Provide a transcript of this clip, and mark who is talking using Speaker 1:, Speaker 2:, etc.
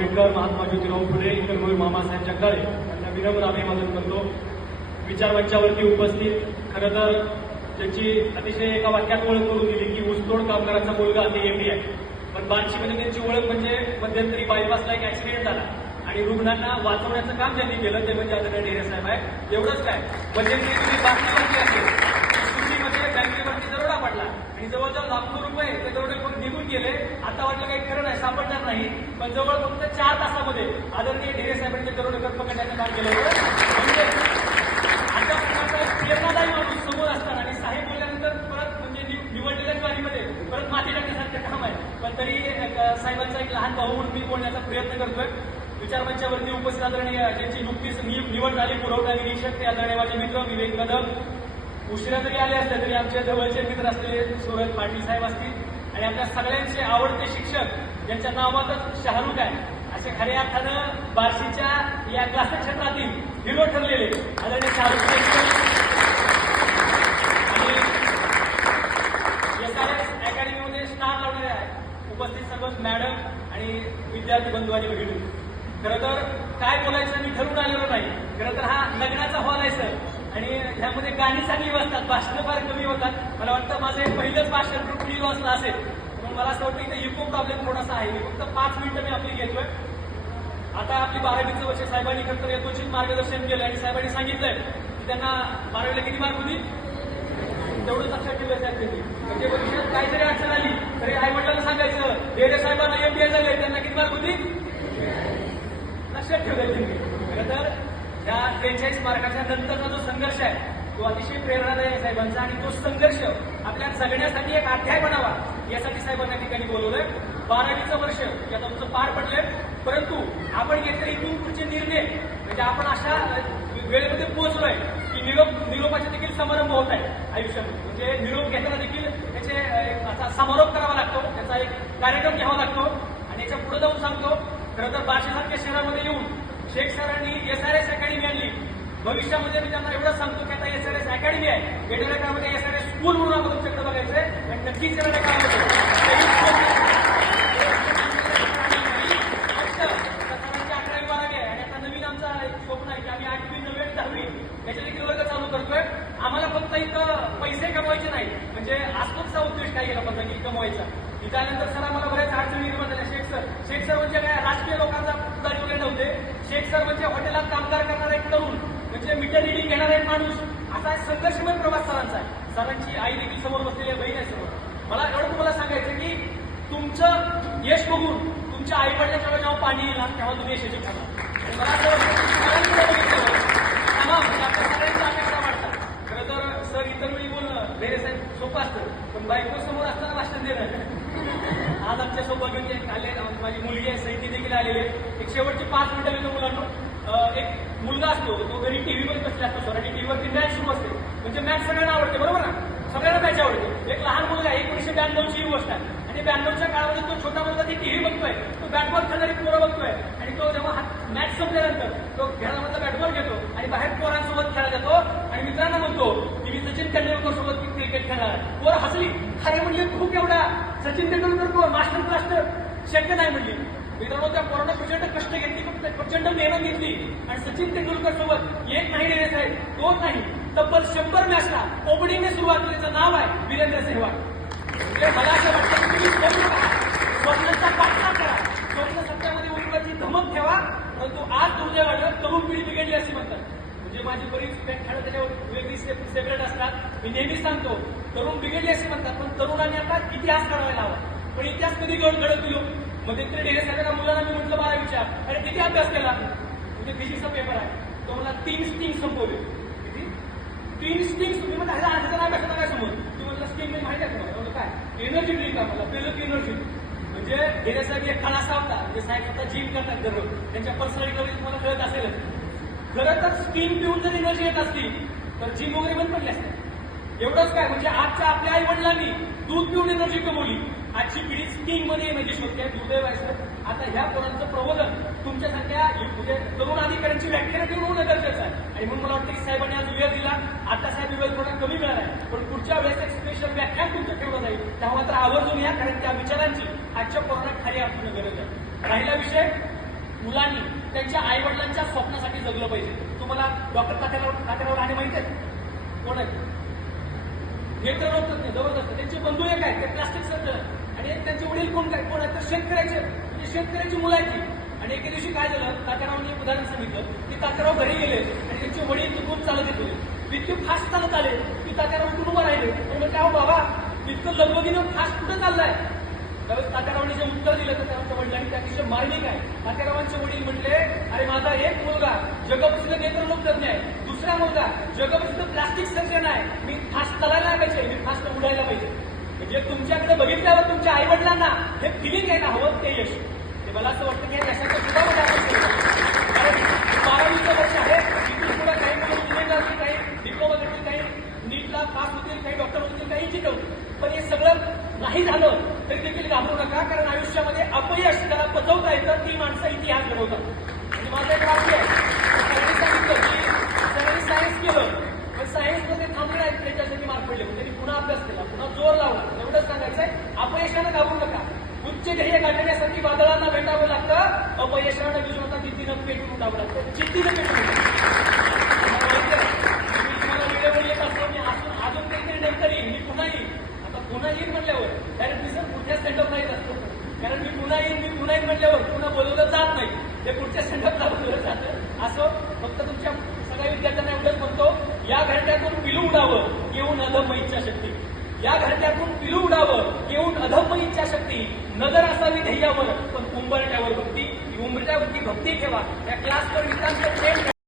Speaker 1: आंबेडकर महात्मा ज्योतिराव फुले कर्मवीर मामासाहेब जगदाळे यांना विनम्र अभिवादन करतो. विचारमंचावरती उपस्थित खरं तर त्याची अतिशय एका वाक्यात ओळख करून दिली की ऊसतोड कामगाराचा मुलगा ते एमडी आहे. पण बार्शीमध्ये त्यांची ओळख म्हणजे मध्यंतरी बायपासला एक ऍक्सिडेंट झाला आणि रुग्णांना वाचवण्याचं काम ज्यांनी केलं ते म्हणजे आदरणीय डेरे साहेब आहे एवढंच काय. म्हणजे मध्यंतरी तुम्ही असेल सुट्टीमध्ये बँकेवरती दरोडा पडला आणि जवळजवळ लाखो रुपये ते तेवढे निघून गेले. आता वाटलं काही खरं नाही सापडणार नाही. पण जवळ फक्त चार तासामध्ये आदरणीय ढेरे साहेबांचे दरोडे पकडण्याचं काम केलं होतं. म्हणजे आता प्रकारचा प्रेरणादायी माणूस समोर असताना आणि साहेब बोलल्यानंतर परत म्हणजे निवडलेल्या ज्वारीमध्ये परत माती टाकण्यासारखं काम आहे. पण तरी साहेबांचा एक लहान भाऊ म्हणून मी बोलण्याचा प्रयत्न करतोय. विचार मंचावरती उपस्थित आदरणीय ज्यांची नुकतीच निवड झाली पुरवठा निरीक्षक ते आदरणीय माझे मित्र विवेक कदम उशिरा जरी आले असले तरी आमचे जवळचे मित्र असलेले सुरज पाटील साहेब असतील आणि आपल्या सगळ्यांचे आवडते शिक्षक ज्यांच्या नावातच शाहरुख आहे असे खऱ्या अर्थानं बार्शीच्या या क्लास क्षेत्रातील हिरो ठरलेले आदरणीय शाहरुख आणि एस अकॅडमीमध्ये स्टार आहेत उपस्थित सर्व मॅडम आणि विद्यार्थी बंधू आणि भगिनी. खरं तर काय बोलायचं मी ठरवून आलेलो नाही खरं तर हा लग्नाचा हॉल आहे सर. आणि ह्यामध्ये गाणी चांगली वाचतात भाषणं फार कमी होतात. मला वाटतं माझं हे पहिलंच भाषण फ्री वाचलं असेल. मग मला असं वाटतं इथे युको प्रॉब्लेम थोडासा आहे. फक्त पाच मिनिटं मी आपली घेतोय. आता आपली बारावीचं वर्ष साहेबांनी खरंतर यथोचित मार्गदर्शन केलं आणि साहेबांनी सांगितलंय की त्यांना बारावीला किती मार्क होती? तेवढंच लक्षात ठेवलं साहेब त्यांनी. म्हणजे भविष्यात काहीतरी अडचण आली तरी आई वडिलांना सांगायचं डेरे साहेबांना एमबीए झाले त्यांना किती मार्क होती? लक्षात ठेवलं त्यांनी. खरं तर या त्रेचाळीस मार्काच्या नंतरचा जो संघर्ष आहे तो अतिशय प्रेरणादायी आहे साहेबांचा. आणि तो संघर्ष आपल्या जगण्यासाठी एक अध्याय बनावा यासाठी साहेबांना ठिकाणी बोलवलंय. बारावीचं वर्ष हे तुमचं पार पडलंय परंतु आपण घेतले इथून पुढचे निर्णय म्हणजे आपण अशा वेळेमध्ये पोहोचलोय की निरोप निरोपाचे देखील समारंभ होत आहे आयुष्यामध्ये. म्हणजे निरोप घेताना देखील त्याचे असा समारोप करावा लागतो त्याचा एक कार्यक्रम घ्यावा लागतो. आणि याच्यापुढे जाऊन सांगतो खरं तर बार्शीसारख्या शहरामध्ये येऊन शेख सरांनी एस आर एस अकॅडमी आणली. भविष्यामध्ये मी त्यांना एवढं सांगतो की आता एस आर एस अकॅडमी आहे. येणाऱ्या काळामध्ये एस आर एस स्कूल म्हणून आपण तुमच्याकडे बघायचंय. आणि नक्कीच येणाऱ्या काळामध्ये अकरावी नवीन आमचा स्वप्न आहे की आम्ही चालू करतोय. आम्हाला फक्त इथं पैसे कमवायचे नाही म्हणजे असतोचा उद्देश काय केला पद्धती कमवायचा. इथं आल्यानंतर सर आम्हाला बऱ्याच अडचणी निर्माण झाल्या शेख सर शेख सर म्हणजे काय राजकीय लोकांचा पुढारी वगैरे नव्हते शेख सर म्हणजे हॉटेलात कामगार करणारा एक तरुण म्हणजे मीटर रिडिंग घेणारा एक माणूस असा एक संघर्षमय प्रवास सरांचा आहे. सरांची आई देखील समोर बसलेली आहे बहीण आहे समोर. मला एवढं तुम्हाला सांगायचं की तुमचं यश बघून तुमच्या आई वडिलांच्या जेव्हा पाणी येईल ना, तेव्हा तुम्ही यशाची खाणार आणि मला असं वाटतं की खरं तर सर इतर वेळी बोलणं बेरे साहेब सोपं असतं. पण बायको समोर असताना भाषण देणं. आज आमच्यासोबत घेऊन एक आले माझी मुलगी आहे सहिती देखील आलेली आहे. एक शेवटची पाच मिनिटं घेतो मुलांना एक मुलगा असतो तो घरी टीव्ही वर बसला असतो सर टीव्हीवरती मॅच सुरू असते. म्हणजे मॅच सगळ्यांना आवडते बरोबर ना? सगळ्यांना मॅच आवडते. एक लहान मुलगा आहे एकोणीशे ब्याण्णवची ही गोष्ट आहे. आणि ब्याण्णवच्या काळामध्ये तो छोटा मुलगा ती टीव्ही बघतोय. तो बॅटबॉल खेळणारी पोरं बघतोय. आणि तो जेव्हा मॅच संपल्यानंतर तो घरामधला बॅटबॉल घेतो आणि बाहेर पोरांसोबत खेळायला जातो. आणि मित्रांना म्हणतो की मी सचिन तेंडुलकर सोबत क्रिकेट खेळणार? पोर हसली. खरे म्हणजे खूप एवढा सचिन तेंडुलकर मास्टर ब्लास्टर शक्य नाही म्हणली. मित्रांनो त्या पोरानं प्रचंड कष्ट घेतली खूप प्रचंड मेहनत घेतली. आणि सचिन तेंडुलकर सोबत एक नाही डेरेस आहे दोन नाही. तब्बल शंभर मॅचला ओपनिंगने सुरुवात केल्याचं नाव आहे वीरेंद्र सेहवाग. म्हणजे मला असं वाटतं की तुम्ही स्वप्नाचा पाठलाग करा. स्वप्न सत्यामध्ये उतरवायची धमक ठेवा. परंतु आज दुर्दैवानं तरुण पिढी बिघडली असे म्हणतात. म्हणजे माझी बरीच व्याख्यानं त्याच्यावर वेगळी सेपरेट असतात. मी नेहमी सांगतो तरुण बिघडली असे म्हणतात पण तरुणांनी आता इतिहास करायला हवा. पण इतिहास कधी घडत गेलो? मध्ये तरी डेरे साहेबांना मुलांना मी म्हटलं बारा विचार. अरे किती अभ्यास केला? म्हणजे फिजिक्सचा पेपर आहे. तो मला तीन स्टिंग संपवले. किती? तीन स्टिंग तुम्ही म्हणता ह्याला ह्याचा भेटणार काय समोर. तुम्ही म्हटलं स्टिंग म्हणजे माहिती आहे तुम्हाला. म्हणजे काय? एनर्जी ड्रिंक आहे मला पहिलं की एनर्जी म्हणजे डेरे साहेब एक खाना असा होता म्हणजे साहेब आता जिम करतात दररोज त्यांच्या पर्सनॅलिटीमध्ये तुम्हाला कळत असेलच. खरं तर स्टिंग पिऊन जर एनर्जी येत असती तर जिम वगैरे बंद पडली असते. एवढंच काय? म्हणजे आजच्या आपल्या आई वडिलांनी दूध पिऊन एनर्जी कमवली आजची पिढी स्किंगमध्ये एनर्जी म्हणजे शोधते दुर्दैव आहे सर. आता ह्या पोरांचं प्रबोधन तुमच्यासारख्या म्हणजे तरुण अधिकाऱ्यांची व्याख्यानं देऊन होणं गरजेचं आहे. आणि म्हणून मला वाटतं की साहेबांनी आज वेळ दिला. आता साहेब वेळ थोडा कमी मिळाला आहे. पण पुढच्या वेळेस एक स्पेशल व्याख्यान तुमचं ठेवलं जाईल. तेव्हा तर आवर्जून या कारण त्या विचारांची आजच्या पोरांना खाली अर्थानं गरज आहे. राहिला विषय? मुलांनी त्यांच्या आई वडिलांच्या स्वप्नासाठी जगलं पाहिजे. तुम्हाला डॉक्टर तात्याराव तात्याराव राणे माहीत आहे कोण आहेत? नेत्ररोग तज्ञ जबरदस्त. त्यांचे बंधू एक आहेत ते प्लास्टिक सर्जन आणि एक त्यांचे वडील कोण काय? कोण आहेत? तर शेतकऱ्याचे. म्हणजे शेतकऱ्याची मुलं आहेत ती. आणि एके दिवशी काय झालं? तात्यारावांनी एक उदाहरण सांगितलं की तात्याराव घरी गेले आणि त्यांचे वडील चुकून चालत येत होते. इतके फास्ट चालत आले की तात्याराव उठून राहिले? आणि म्हटलं अहो बाबा इतकं लगबगीनं फास्ट कुठं चाललाय? त्यावेळेस तात्यारावांनी जे उत्तर दिलं तर त्यांच्या वडिलांनी त्या दिवशी मार्मिक आहे तात्यारावांचे वडील म्हटले अरे माझा एक मुलगा जगप्रसिद्ध नेत्र लोकतज्ञ आहे. दुसरा मुलगा जगप्रसिद्ध प्लास्टिक सर्जन आहे मी फास्ट चालायला पाहिजे मी फास्ट उडायला पाहिजे. म्हणजे तुमच्याकडे बघितल्यावर तुमच्या आई वडिलांना हे फिलिंग आहे ना हवं ते यश. ते मला असं वाटतं की अशा यशाचं सुद्धा मध्ये आपण केलं. कारण बारावीचं वर्ष आहे इथून पुढे काही मुलं इंजिनियर असतील काही डिप्लोमा करतील काही नीटला पास होतील काही डॉक्टर होतील काही इंजिनियर होतील पण हे सगळं नाही झालं तरी देखील घाबरू नका कारण आयुष्यामध्ये अपयश ज्याला पचवता येतं ती माणसं इतिहास घडवतात आणि माझं एक वाक्य आहे सरांनी सांगितलं की सरांनी सायन्स केलं पण सायन्समध्ये थांबले नाहीत त्याच्यासाठी मार्क पडले पण त्यांनी पुन्हा अभ्यास केला पुन्हा जोर लावला एवढंच सांगायचंय अपयशानं घाबरू नका. उच्च ध्येय गाठण्यासाठी वादळांना भेटावं लागतं. अपयशानं विश्वता जिद्दीनं पेटून उठावं लागतं. जिद्दीनं पेटून उठावं तुम्हाला वेळेवर अजून अजून काहीतरी नंतर येईल मी पुन्हा येईल आता पुन्हा येईल म्हटल्यावर डायरेक्ट मी सर पुढच्या स्टँडअपला येत असतो. कारण मी पुन्हा येईल मी पुन्हा येईल म्हटल्यावर पुन्हा बोलवलं जात नाही. ते पुढच्या स्टँडअपला बोलवलं जातं. असं फक्त तुमच्या सगळ्या विद्यार्थ्यांना एवढंच म्हणतो. या घरट्यातून पिलू उडावं. येऊन आलं अधम्म इच्छाशक्ती या घरट्यातून पिलू उडावं येऊन अधम्म इच्छाशक्ती नजर असावी ध्येयावर पण उंबरट्यावर भक्ती ही उंबरट्यावरती भक्ती ठेवा. या क्लासवर मित्रांचं प्रेम